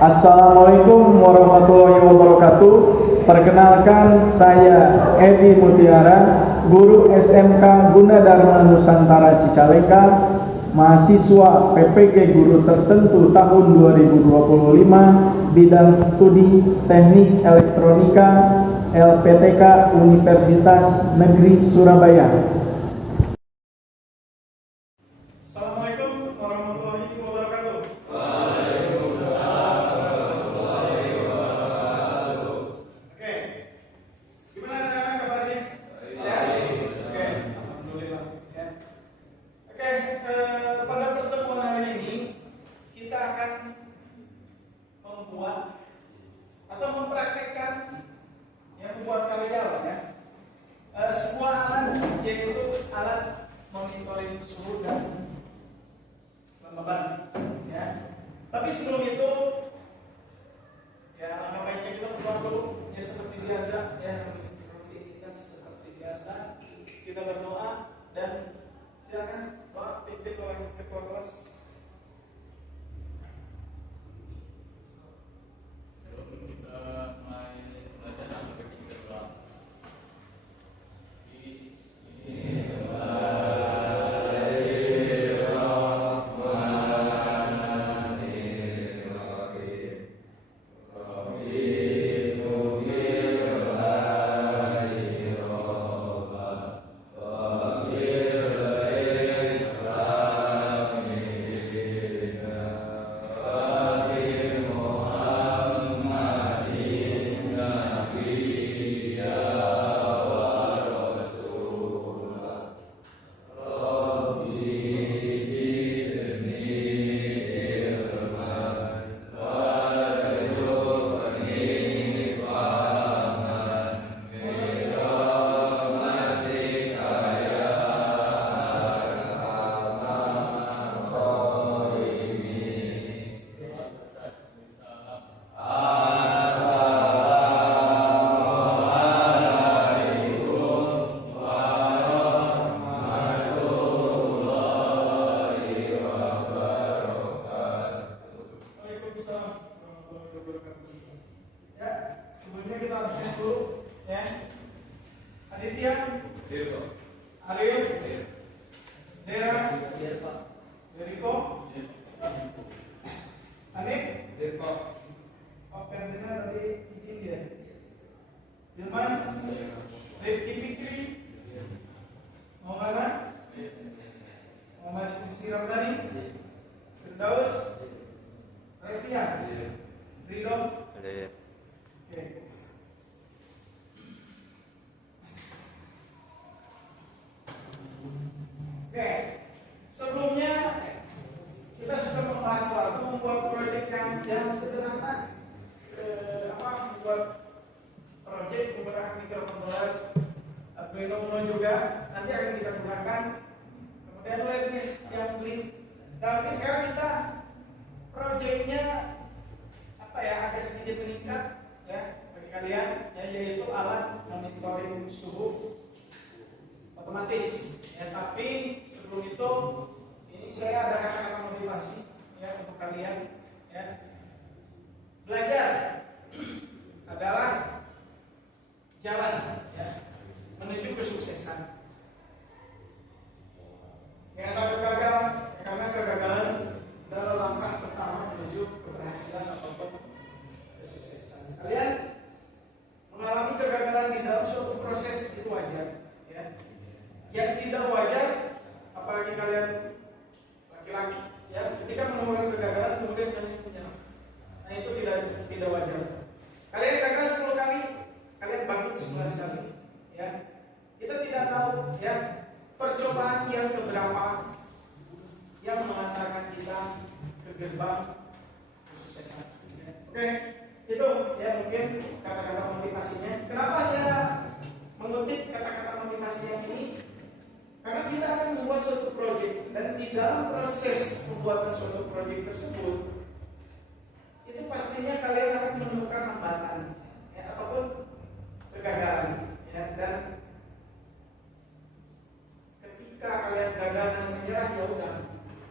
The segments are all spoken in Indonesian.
Assalamualaikum warahmatullahi wabarakatuh. Perkenalkan, saya Edi Mutiara, guru SMK Gunadarma Nusantara Cicalengka, mahasiswa PPG Guru Tertentu tahun 2025, bidang studi Teknik Elektronika, LPTK Universitas Negeri Surabaya. Assalamualaikum warahmatullahi wabarakatuh. Oke, gimana anak-anak kabarnya? Sehat? Oke, alhamdulillah. Ya. Oke, pada pertemuan hari ini kita akan membuat atau mempraktekkan membuat karya ya. Sebuah alat, yaitu alat monitoring suhu dan kelembaban ya. Tapi sebelum itu ya alangkah baiknya kita berdoa dulu ya, seperti biasa ya, rutinitas seperti biasa kita berdoa dan silakan doa pimpin oleh ketua kelas. Sebelum kita mulai pelajaran kita berdoa.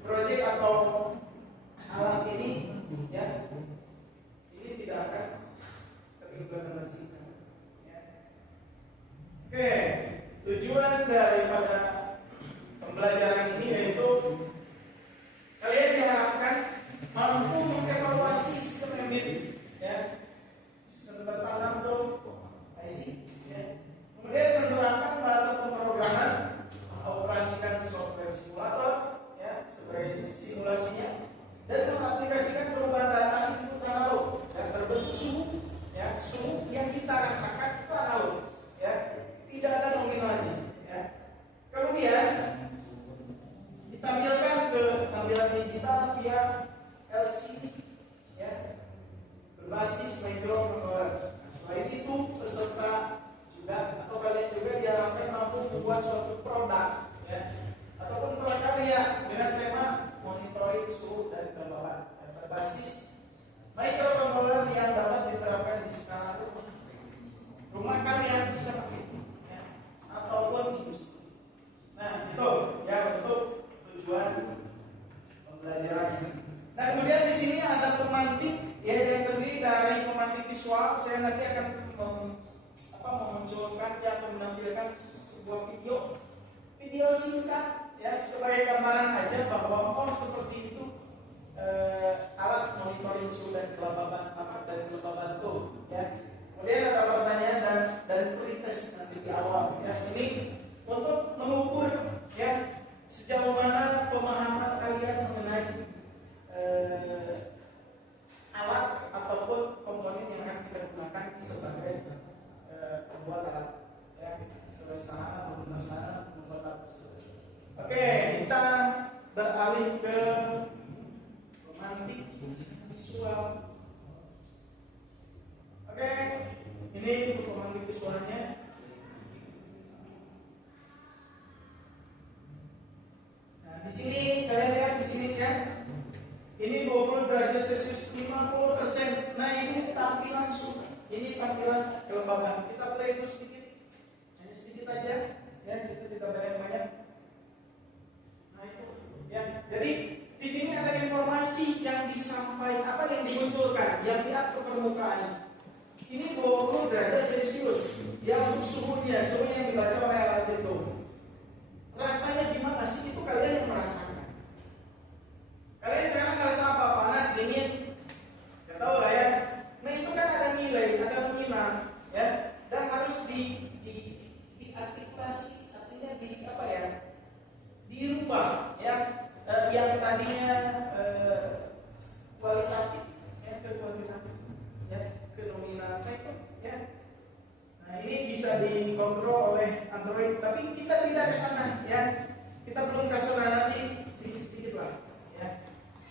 Proyek atau alat ini ya Oke, tujuan daripada pembelajaran ini yaitu kalian diharapkan mampu mengevaluasi sistem embedded, ya, sistem tertanam tuh IC, ya. Kemudian menerapkan bahasa pemrograman, mengoperasikan software simulator, ya, sebagai simulasinya, dan mengaplikasikan perubahan data input analog yang terbentuk suhu, ya, suhu yang kita rasakan itu analog, ya, tidak ada nominalnya, ya. Kemudian ditampilkan ke tampilan digital via LCD, ya, berbasis microcontroller. Nah, selain itu peserta juga atau kalian juga diharapkan mampu membuat suatu produk, ya, ataupun prakarya dengan tema monitoring suhu dan kelembaban yang berbasis microcontroller yang dapat diterapkan di skala rumah kalian bisa pakai, ya, ataupun industri. Nah, itu ya untuk tujuan pembelajarannya. Nah, kemudian di sini ada pemantik, ya, yang terdiri dari pemantik visual. Saya nanti akan memunculkan atau menampilkan sebuah video singkat, ya, sebagai gambaran aja bahwa seperti itu alat monitoring suhu dan kelembaban tuh, ya. Kemudian ada pertanyaan dan pretest nanti di awal, ya. Ini untuk mengukur, ya, sejauh mana pemahaman kalian mengenai alat ataupun komponen yang akan kita gunakan sebagai pembuat alat, ya, sebagai sarana atau sarana membuat alat tersebut. Oke, kita beralih ke pemantik visual. Oke, ini untuk pemantik visualnya. Nah, di sini kalian lihat di sini, kan, ini 20 derajat Celcius 50%. Nah, ini tampilan suhu, ini tampilan kelembaban. Kita play itu sedikit, hanya sedikit aja, ya, kita tidak banyak. Nah, itu, ya. Jadi di sini ada informasi yang disampaikan, apa yang dimunculkan, yang lihat ke permukaan. Ini 20 derajat Celcius, ya, untuk suhunya, suhu yang dibaca oleh alat itu. Rasanya gimana sih? Itu kalian yang merasakan. Kalian sekarang ngerasa apa? Panas, dingin? Gak tahu lah, ya. Nah, itu kan ada nilai, ada nominal, ya, dan harus diartikulasi, artinya dirubah, ya, yang tadinya kualitatif, ya, ke kuantitatif, ya, ke nominal, itu, ya. Nah, ini bisa dikontrol oleh Android, tapi kita tidak ke sana, ya. Kita belum ke sana, nanti sedikit-sedikit lah, ya.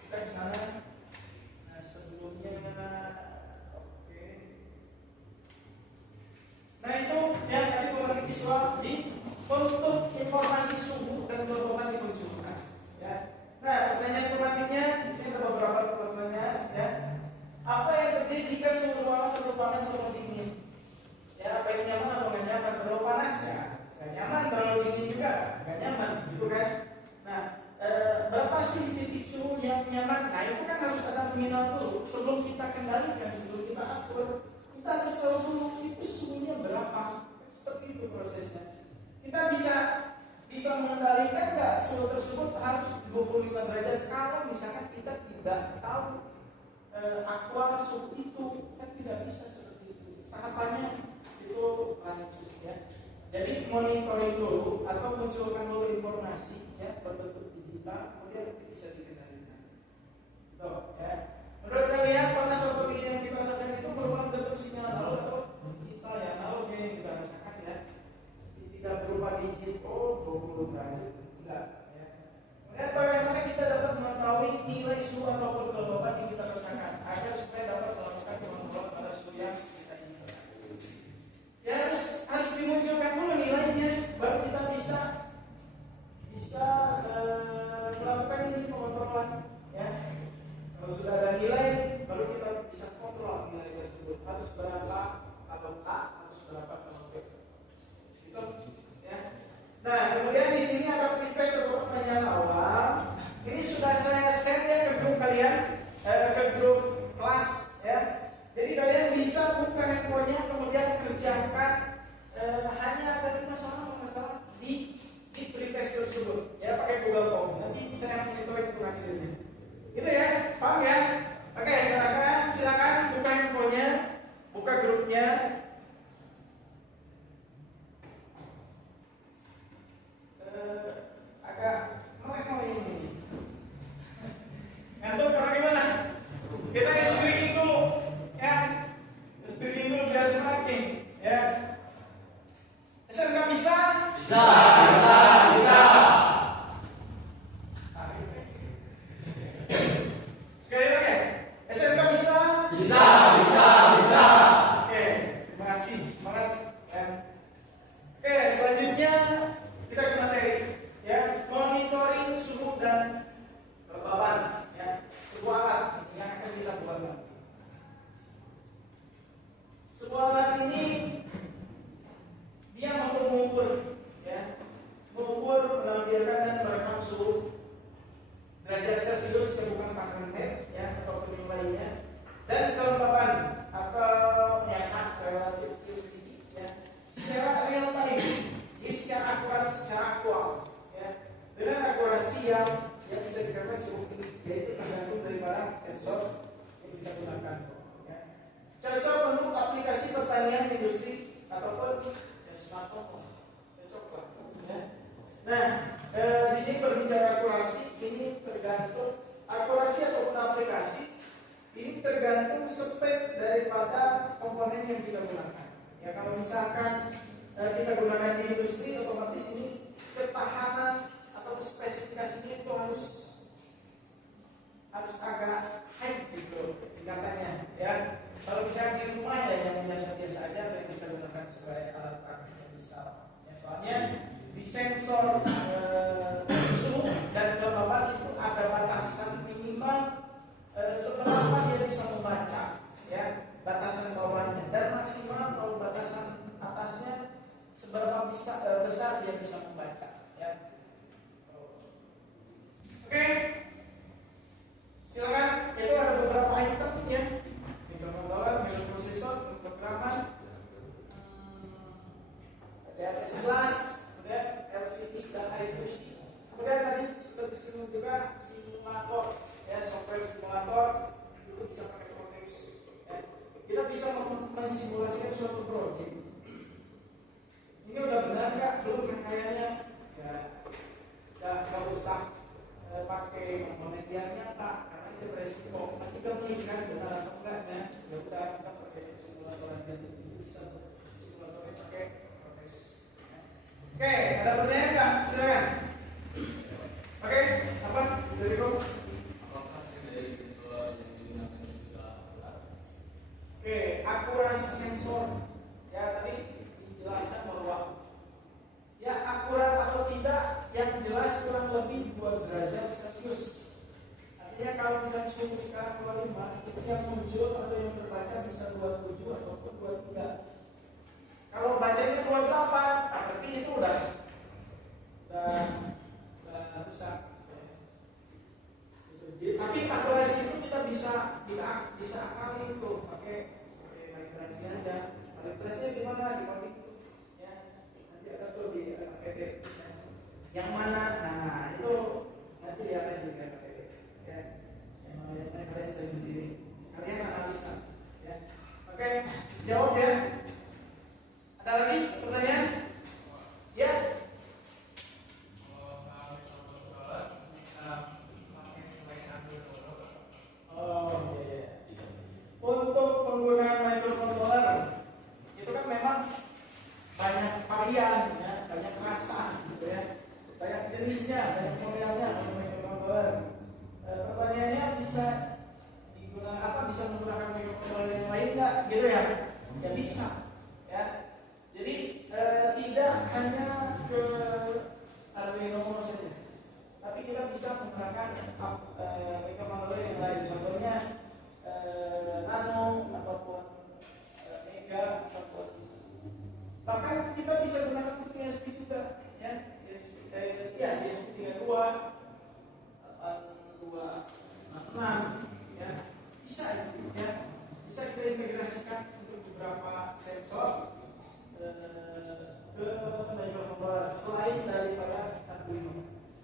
Kita ke sana. Nah, sebelumnya, oke. Nah, itu yang tadi pemantik visual untuk informasi suhu dan kelembaban dimunculkan, ya. Nah, pertanyaan pemantiknya, ini ada beberapa pertanyaan, ya. Apa yang terjadi jika suhu ruangan terlalu panas atau dingin? Ya, apa yang nyaman atau nggak nyaman? Terlalu panas ya, nggak nyaman. Terlalu dingin juga nggak nyaman, gitu kan? Nah, berapa sih titik suhu yang nyaman? Nah, itu kan harus ada nominal dulu. Sebelum kita kendalikan, sebelum kita atur, kita harus tahu dulu itu suhunya berapa. Seperti itu prosesnya. Kita bisa mengendalikan nggak suhu tersebut harus 25 derajat kalau misalkan kita tidak tahu aktual suhu itu, kan tidak bisa seperti itu. Tahapannya itu lanjut, ya. Jadi monitoring dulu atau munculkan dulu informasi, ya, berbentuk digital, kemudian bisa dikendalikan. Gitu, ya. Menurut kalian panas atau dingin yang kita rasakan itu merupakan bentuk sinyal analog atau digital, ya, analognya yang kita rasakan, ya. Tidak berupa digit, 20 derajat, enggak, ya. Kemudian bagaimana kita dapat mengetahui nilai suhu ataupun kelembaban yang kita rasakan agar supaya dapat melakukan pengontrolan pada suhu yang kita inginkan. Ya, harus dimunculkan dulu nilainya, baru kita bisa melakukan ini pengontrolan, ya. Kalau sudah ada nilai, baru kita bisa kontrol nilai tersebut. Harus berapa kalau A, harus berapa kalau B. Gitu, ya. Nah, kemudian di sini ada pretest atau pertanyaan awal. Ini sudah saya share, ya, ke grup kalian. Paham ya? Oke, silakan buka infonya, buka grupnya. Agak mereka ini. Ngantuk karena gimana? Kita speaking dulu, ya. Speaking dulu biar semakin, ya. SMK bisa? Bisa. Sekali lagi, SMK bisa? Bisa. Oke, terima kasih, semangat. Ya. Oke, selanjutnya kita ke materi, ya. Monitoring suhu dan kelembaban, ya. Sebuah alat yang akan kita buat nanti. Sebuah alat ini dia mampu mengukur, ya, menampilkan dan merekam suhu derajat Celcius yang bukan Fahrenheit, ya, atau yang lainnya, dan kelembaban atau NA relatif humidity, ya, secara real time, jadi secara akurat, secara aktual, ya, dengan akurasi yang bisa dikatakan cukup tinggi, yaitu tergantung dari barang sensor yang kita gunakan, ya. Cocok untuk aplikasi pertanian industri ataupun smartphone, cocok lah, ya. Nah, di sini berbicara akurasi, ini tergantung akurasi ataupun aplikasi, ini tergantung spek daripada komponen yang kita gunakan. Ya, kalau misalkan kita gunakan di industri, otomatis ini ketahanan atau spesifikasinya itu harus agak high gitu tingkatannya, ya. Kalau misalnya di rumah ya yang biasa-biasa aja yang kita gunakan sebagai alat praktik yang bisa, ya, soalnya di sensor suhu dan kelembaban itu ada batasan minimal seberapa dia bisa membaca, ya, batasan bawahnya, dan maksimal kalau batasan atasnya seberapa besar dia bisa membaca, ya. Oke, silakan. Itu ada beberapa item, ya. Mikrokontroler, mikroprosesor, pemrograman, PS11, kemudian LCD dan I2C. Kemudian tadi seperti juga simulator, ya, software simulator itu bisa pakai Proteus, ya. Kita bisa mensimulasikan suatu project. Ini udah benar nggak? Belum kan kayaknya? Ya, nggak usah pakai komponen yang nyata karena itu beresiko. Masih kan benar atau enggak, ya? Ya udah kita pakai simulator aja. Bisa simulatornya pakai Proteus. Oke, ada pertanyaan nggak? Silakan. Oke, apa? Dari kau? Apakah dari sensor yang digunakan sudah akurat? Oke, akurasi sensor. Ya, tadi dijelaskan bahwa ya akurat atau tidak yang jelas kurang lebih 2 derajat Celcius. Artinya kalau misalnya suhu sekarang 25, itu yang muncul atau yang terbaca bisa 27 ataupun 23. Kalau bacanya 28, berarti itu udah rusak. Tapi akurasi itu kita bisa akali itu pakai kalibrasi aja. Kalibrasinya di mana? Di komik, ya. Nanti ada tuh di PT. Yang mana? Nah, itu nanti lihat aja di PT. Ya. Yang mana kalian cari sendiri. Kalian analisa, ya. Oke, jawab ya. Ada lagi pertanyaan? Ya. Oh iya. Untuk penggunaan microcontroller itu kan memang banyak varian, ya, banyak rasa, gitu ya, banyak jenisnya, banyak modelnya untuk microcontroller. Pertanyaannya bisa digunakan apa? Bisa menggunakan microcontroller yang lain nggak? Gitu ya? Ya bisa, ya. Jadi tidak hanya ke Arduino Uno saja, tapi kita bisa menggunakan microcontroller yang lain. Contohnya Nano ataupun Mega ataupun bahkan kita bisa gunakan untuk ESP juga, ya. ESP32, 8266, ya. Bisa, ya. Bisa kita integrasikan untuk beberapa sensor ke microcontroller selain daripada Arduino.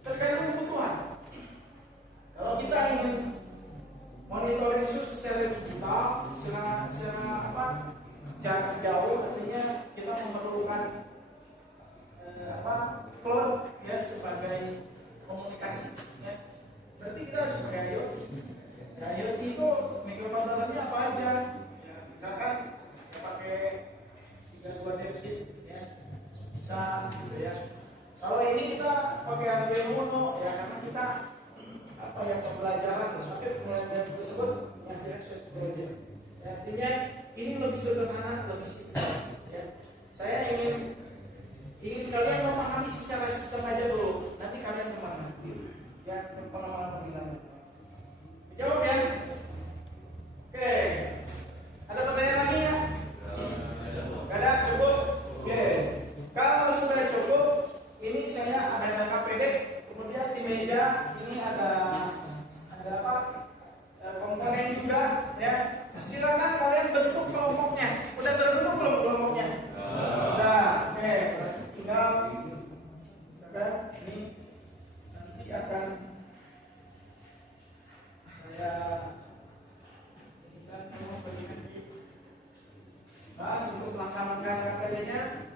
Tergantung kebutuhan. Kalau kita ingin bisa gitu ya. Kalau ini kita pakai Arduino Uno ya karena kita apa ya pembelajaran, tapi pembelajaran tersebut menghasilkan suatu proyek. Ya, artinya ini lebih sederhana, lebih simpel. Ya. Saya ingin kalian memahami secara sistem aja dulu. Nanti kalian memahami sendiri. Ya, pengalaman pengalaman. Jawab ya. Oke. Ada pertanyaan lagi ya? Gak ada, cukup. Oke. Kalau sudah cukup, ini saya ada KPD, kemudian di meja ini ada apa? Komponen juga, ya. Silakan kalian bentuk kelompoknya. Udah terbentuk belum kelompoknya? Udah. Oke. Tinggal misalkan ini nanti akan saya dan kamu bagikan di bahas untuk langkah-langkah KPD-nya.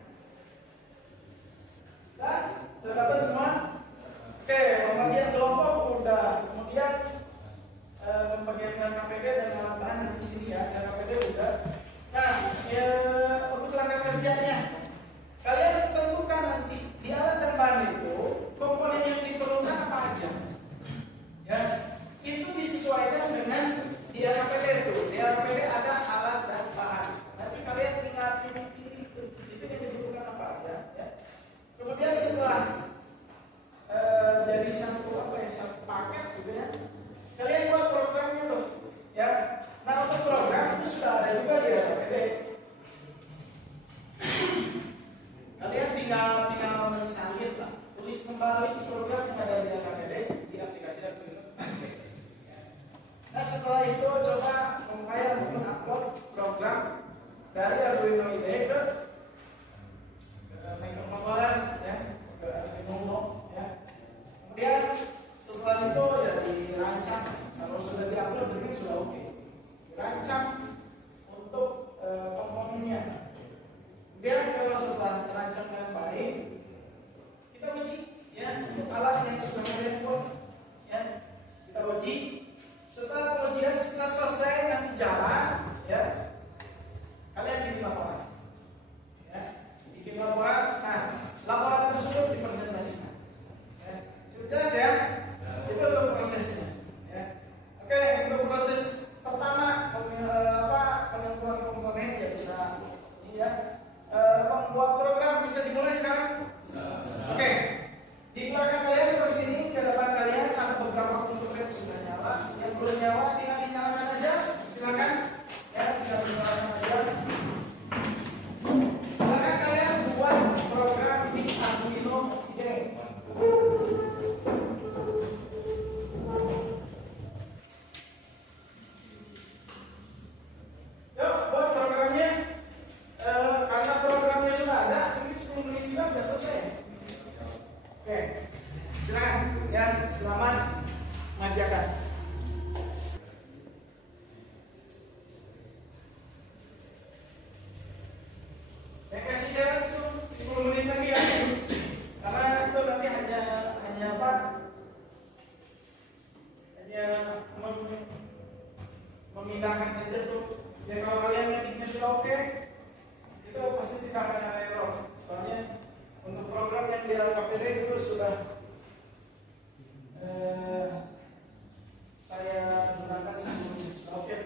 Dan terdapat semua. Oke, pembagian kelompok udah. Kemudian pembagian KPD dan alat-alat di sini ya. KPD udah. Nah, untuk langkah kerjanya, kalian tentukan nanti di alat dan bahan itu komponen yang diperlukan apa aja. Ya, itu disesuaikan dengan di KPD itu. Di KPD ada alat dan bahan. Nanti kalian tinggal pilih itu yang dibutuhkan apa aja. Ya. Kemudian setelah jadi satu paket gitu ya, kalian buat programnya tuh. Ya. Nah untuk program itu sudah ada juga di KPD. Kalian tinggal mensalin lah, tulis kembali program yang ada di KPD di aplikasi dan nah setelah itu coba kalian mengupload program dari Arduino IDE ke microcontroller ya, ke Arduino ya. Kemudian setelah itu ya dirancang, kalau sudah diupload berarti sudah oke. Dirancang untuk komponennya. Kemudian kalau setelah terancang dengan baik, kita uji ya untuk alat yang sudah kalian buat ya, kita uji. Setelah pengujian, setelah selesai nanti jalan, ya, kalian bikin laporan, ya, bikin laporan. Nah, laporan tersebut dipresentasikan. Ya. Jelas ya? Itu untuk prosesnya. Ya. Oke, untuk proses pertama, penentuan komponen ya bisa, ini ya, membuat program bisa dimulai sekarang. Oke, di belakang kalian terus ini ke depan kalian ada beberapa komponen sudah nyala. Yang belum nyala tinggal dinyalakan aja. Silakan. Ya, tinggal dinyalakan aja. Silakan kalian buat program di Arduino IDE. Yuk, buat programnya. Karena programnya sudah ada, mungkin 10 menit juga sudah selesai. Oke, silakan ya, selamat mengerjakan. Saya kasih jarak 10 menit lagi ya, karena itu nanti hanya apa? Hanya memindahkan saja tuh. Ya kalau kalian ngetiknya sudah oke, itu pasti tidak akan ada error. Soalnya untuk program yang di KPD itu sudah saya gunakan sebelum oke.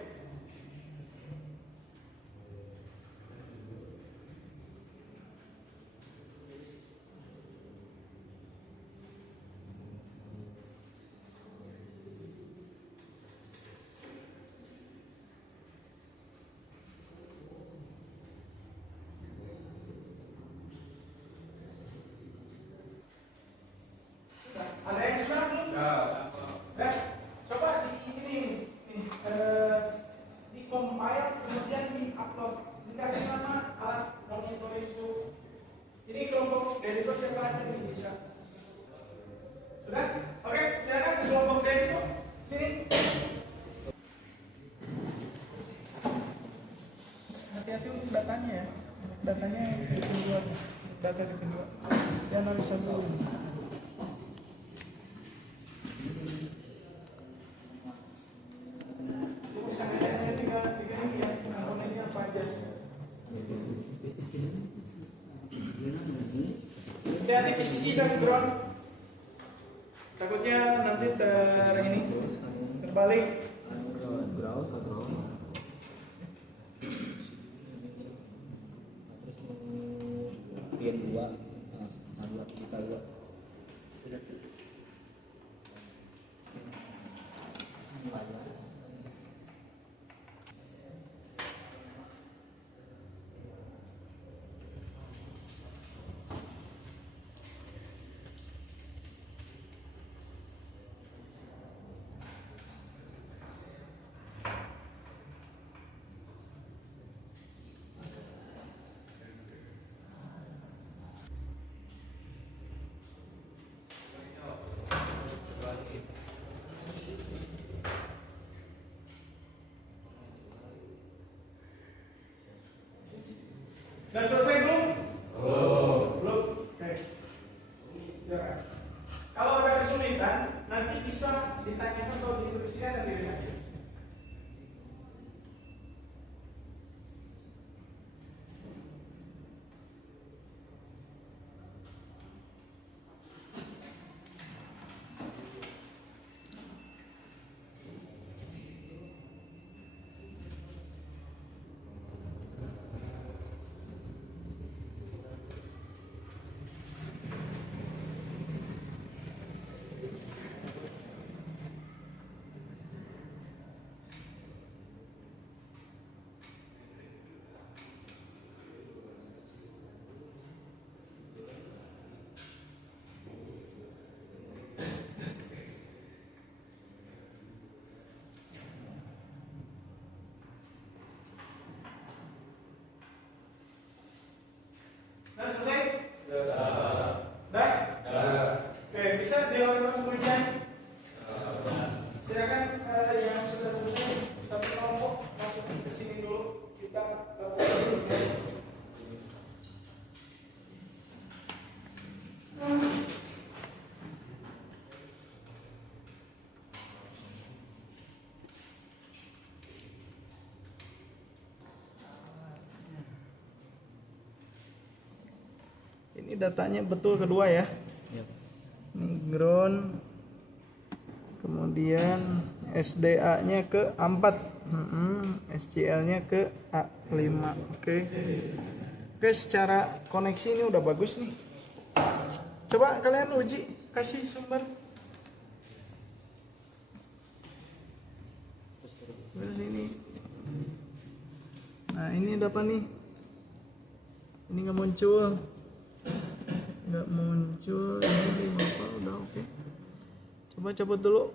Ada yang sudah belum? Ya. Coba di compile kemudian di upload, dikasih nama alat monitor itu. Ini kelompok Dediko siapa aja nih bisa? Sudah? Oke, silakan ke kelompok Dediko. Sini. Hati-hati untuk datanya ya. Datanya di kedua, data di kedua. Dia analisa dulu. Apa aja? hati-hati disisihkan ground. Takutnya nanti terbalik. Pian dua, ada kita dua. Udah selesai belum? Belum. Oke. Ya. Kalau ada kesulitan, nanti bisa ditanyakan atau dituliskan dan dirisakan. Udah selesai? Udah? Oke, bisa dilakukan pengujian? Silakan yang sudah selesai satu kelompok masuk ke sini dulu. Kita lakukan pengujian. Ini datanya betul kedua ya. Ini ground, kemudian SDA-nya ke A4, SCL-nya ke A5. Oke, secara koneksi ini udah bagus nih. Coba kalian uji, kasih sumber. Terus ini. Nah ini ada apa nih? Ini nggak muncul. Ini apa udah oke. Coba cabut dulu.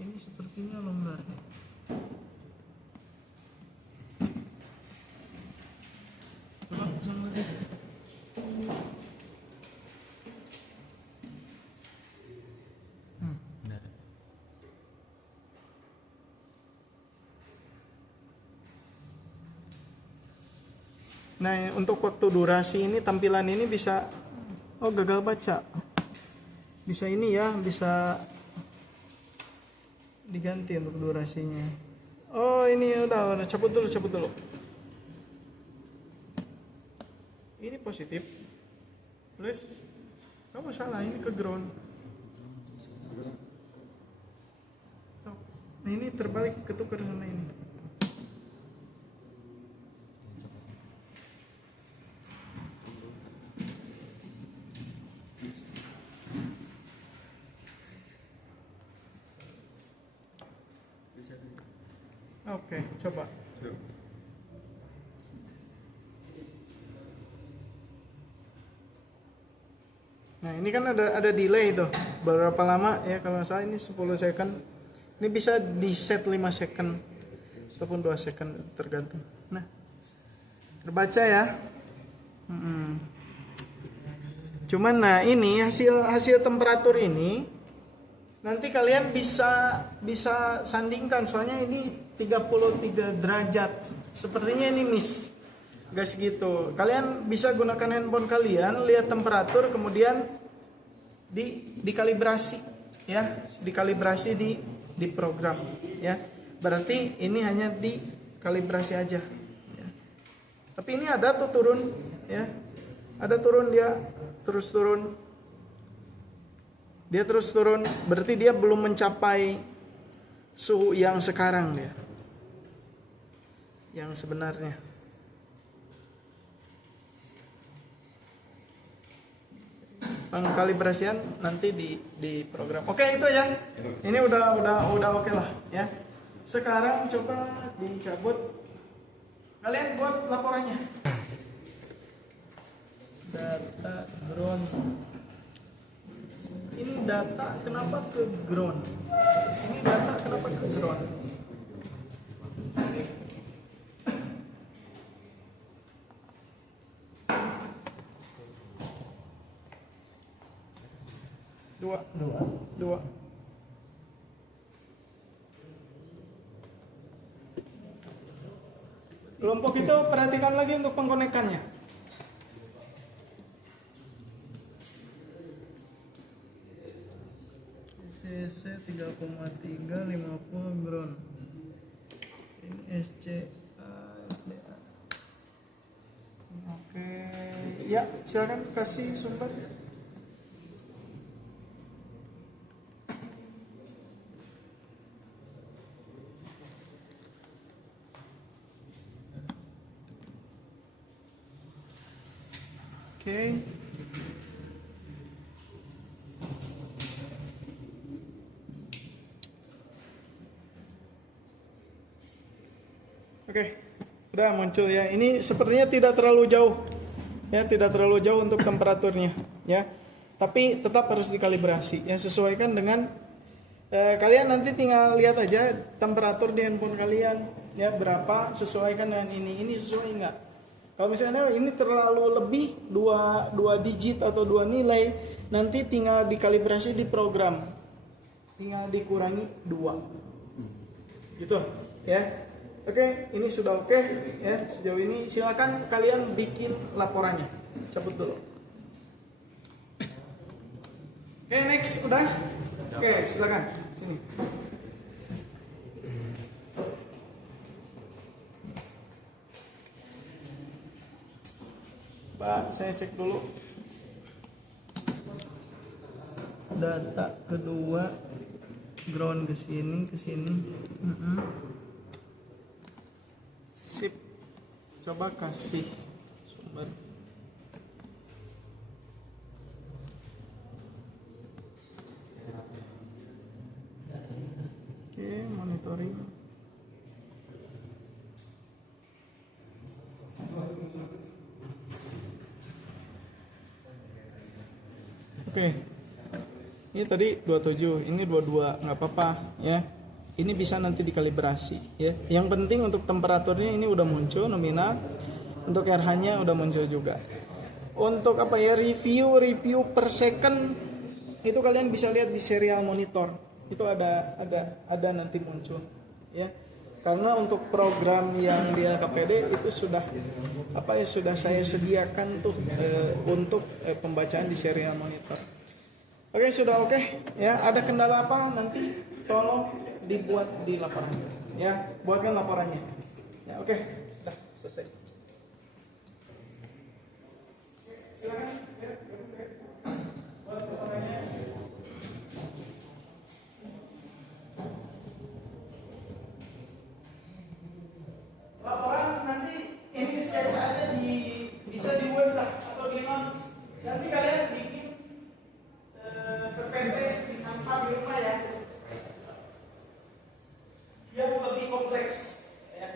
Ini sepertinya longgar. Coba pasang lagi. Nah, untuk waktu durasi ini tampilan ini bisa gagal baca. Bisa ini ya, bisa diganti untuk durasinya. Oh, ini udah cabut dulu. Ini positif. Plus kamu salah, ini ke ground. Nah, ini terbalik ketukar sama ini. Oke, coba. Nah, ini kan ada delay tuh. Berapa lama ya, kalau saya ini 10 second. Ini bisa di set 5 second ataupun 2 second tergantung. Nah, terbaca ya. Cuman nah ini hasil temperatur ini nanti kalian bisa sandingkan, soalnya ini 33 derajat. Sepertinya ini miss. Gak segitu. Kalian bisa gunakan handphone kalian, lihat temperatur, kemudian dikalibrasi ya, dikalibrasi di program ya. Berarti ini hanya dikalibrasi aja ya. Tapi ini ada tuh turun, ya. Ada turun, dia terus turun. Dia terus turun, berarti dia belum mencapai suhu yang sekarang dia. Yang sebenarnya. Pengkalibrasian nanti di program. Oke, itu aja. Ini udah oke lah, ya. Sekarang coba dicabut. Kalian buat laporannya. Data ground. Ini data kenapa ke ground? Ini data kenapa ke ground? Dua. Kelompok itu perhatikan lagi untuk pengkonekannya. CC 3,3 50 ground. Ini SCA SDA. Oke. Ya, silakan kasih sumber. Oke. Oke, udah muncul ya. Ini sepertinya tidak terlalu jauh, ya, tidak terlalu jauh untuk temperaturnya, ya. Tapi tetap harus dikalibrasi, ya, sesuaikan dengan kalian nanti tinggal lihat aja temperatur di handphone kalian, ya, berapa, sesuaikan dengan ini sesuai nggak? Kalau misalnya ini terlalu lebih dua digit atau dua nilai, nanti tinggal dikalibrasi di program, tinggal dikurangi 2, gitu, ya. Oke, ini sudah oke, ya. Sejauh ini silakan kalian bikin laporannya. Cabut dulu. Oke, next, udah. Oke, silakan sini. Pak, saya cek dulu. Data kedua, ground ke sini. Sip. Coba kasih sumber. Oke, monitoring. Oke. Ini tadi 27, ini 22, nggak apa-apa, ya. Ini bisa nanti dikalibrasi, ya. Yang penting untuk temperaturnya ini udah muncul nominal, untuk RH-nya udah muncul juga. Untuk apa ya, review per second itu kalian bisa lihat di serial monitor. Itu ada nanti muncul, ya. Karena untuk program yang di LKPD itu sudah sudah saya sediakan tuh untuk pembacaan di serial monitor. Oke, sudah oke, ya. Ada kendala apa nanti tolong dibuat di laporannya, ya. Buatkan laporannya, ya. Oke, sudah selesai. Silakan, ya. Buat laporannya. Laporan nanti ini sketsa aja bisa di Word lah atau di Notes. Nanti kalian bikin PPT tanpa di rumah, ya. Yang lebih kompleks, ya.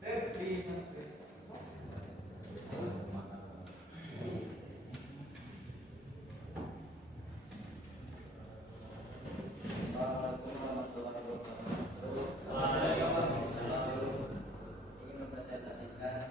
Dan di Ingin mempresentasikan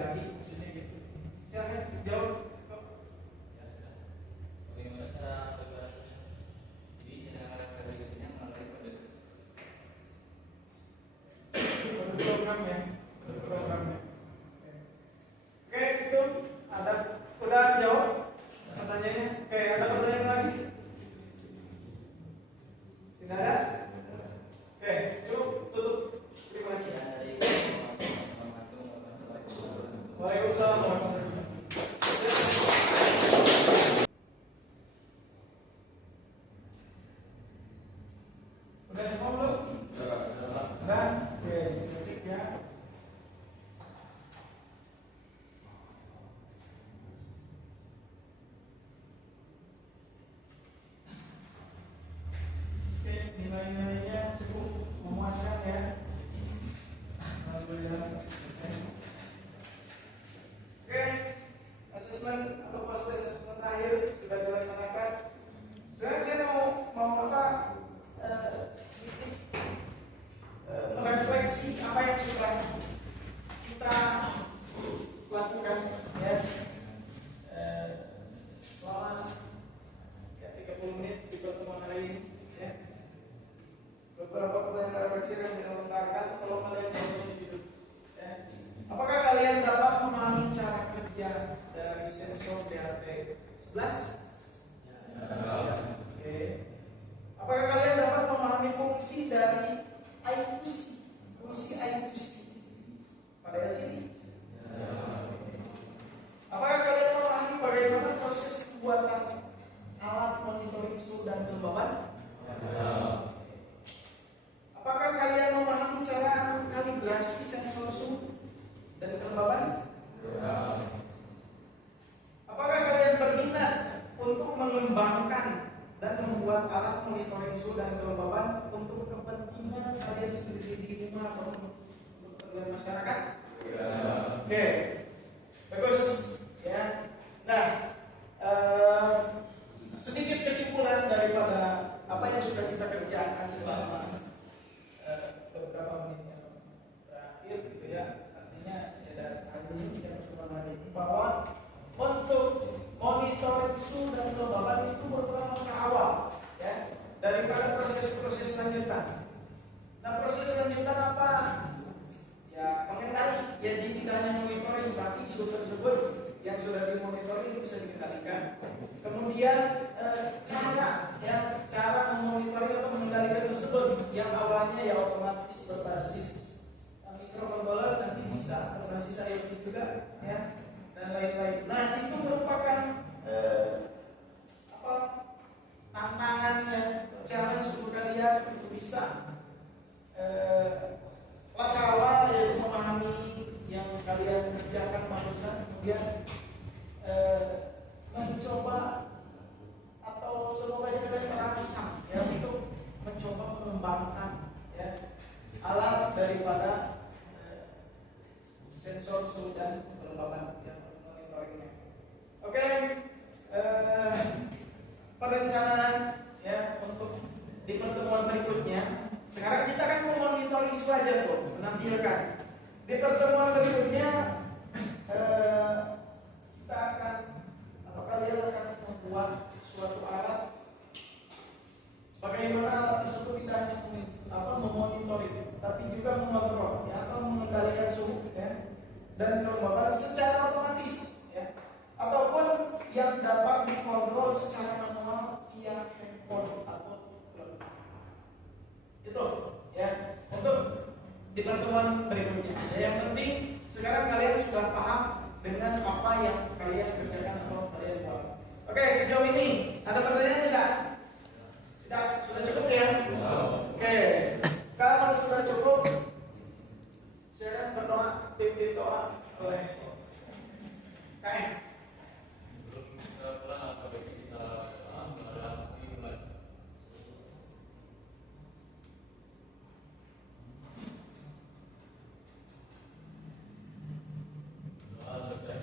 terjadi, maksudnya gitu. Silakan jawab. Bagaimana cara kalibrasinya? Jadi cara kalibrasinya melalui kode. Kode program ya, kode programnya. Oke, itu ada udah jawab pertanyaannya. Oke, ada pertanyaan lagi? Tidak ada? Oke, cukup tutup. Terima kasih. Waalaikumsalam warahmatullahi wabarakatuh. Udah semua belum? Udah? Oke, selesai ya. Oke, nilai-nilainya cukup memuaskan ya. Alhamdulillah. Oke, asesmen atau proses asesmen terakhir sudah dilaksanakan. Sekarang saya mau apa? Sedikit merefleksi apa yang sudah kita lakukan ya selama ya 30 menit di pertemuan hari ini ya. Beberapa pertanyaan refleksi yang kita lontarkan, kalau kalian jawabnya jujur ya. Apakah kalian dapat memahami cara kerja dari sensor DHT 11? Oke. Apakah kalian dapat memahami fungsi dari I2C? Fungsi I2C pada sini? Apakah kalian memahami bagaimana proses pembuatan alat monitoring suhu dan kelembaban? Apakah kalian memahami cara kalibrasi sensor suhu dan kelembaban? Apakah kalian berminat untuk mengembangkan dan membuat alat monitoring suhu dan kelembaban untuk kepentingan kalian sendiri di rumah atau untuk kepentingan masyarakat? Oke, bagus ya. Nah, sedikit kesimpulan daripada apa yang sudah kita kerjakan selama beberapa menit yang terakhir gitu ya. Artinya ya dari hari ini kita coba mengenai bahwa untuk monitoring suhu dan kelembaban itu merupakan langkah awal ya daripada proses-proses lanjutan. Nah, proses lanjutan apa? Ya pengendali, ya tidak hanya monitoring tapi suhu tersebut yang sudah dimonitoring itu bisa dikendalikan. Kemudian cara memonitoring atau mengendalikan tersebut yang awalnya ya otomatis berbasis microcontroller nanti bisa berbasis IoT juga ya dan lain-lain. Nah, itu merupakan tantangan challenge untuk kalian untuk bisa langkah awal yaitu memahami yang kalian kerjakan barusan, kemudian mencoba atau semoga kalian terangsang ya untuk mencoba mengembangkan ya alat daripada sensor suhu dan kelembaban yang monitoringnya. Oke, perencanaan ya untuk di pertemuan berikutnya. Sekarang kita kan memonitoring suhu aja tuh, menampilkan. Di pertemuan berikutnya kita akan atau kalian akan membuat suatu alat. Bagaimana alat tersebut tidak hanya memonitoring, tapi juga mengontrol ya, atau mengendalikan suhu ya, dan kelembaban secara otomatis ya, ataupun yang dapat dikontrol secara manual via handphone atau cloud. Itu ya untuk di pertemuan berikutnya. Ya, yang penting sekarang kalian sudah paham dengan apa yang kalian kerjakan atau kalian buat. Oke, sejauh ini ada pertanyaan tidak? Tidak, sudah cukup ya? Oke, kalau sudah cukup, saya akan berdoa, pimpin doa oleh KM. Sebelum kita pulang, apa baiknya kita menghadapi bulan.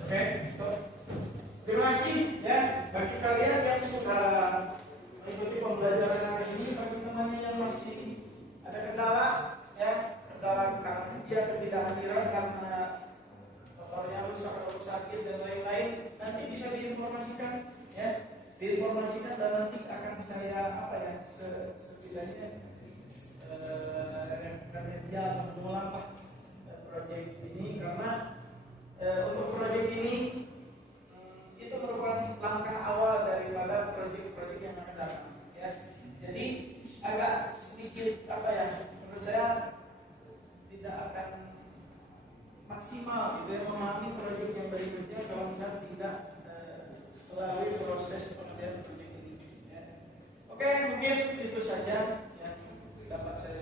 Oke, stop. Terima kasih ya bagi kalian yang sudah mengikuti pembelajaran hari ini. Bagi temannya yang masih ada kendala ya, kendala karena dia ketidakhadiran karena motornya diinformasikan, ya, diinformasikan dan nanti akan saya apa ya setidaknya remedial mengulang proyek ini karena untuk proyek ini itu merupakan langkah awal daripada proyek-proyek yang akan datang, ya. Jadi agak sedikit apa ya, menurut saya tidak akan maksimal gitu ya memahami proyek yang berikutnya kalau misalnya tidak melalui proses pengerjaan proyek ini. Ya. Oke, mungkin itu saja yang dapat saya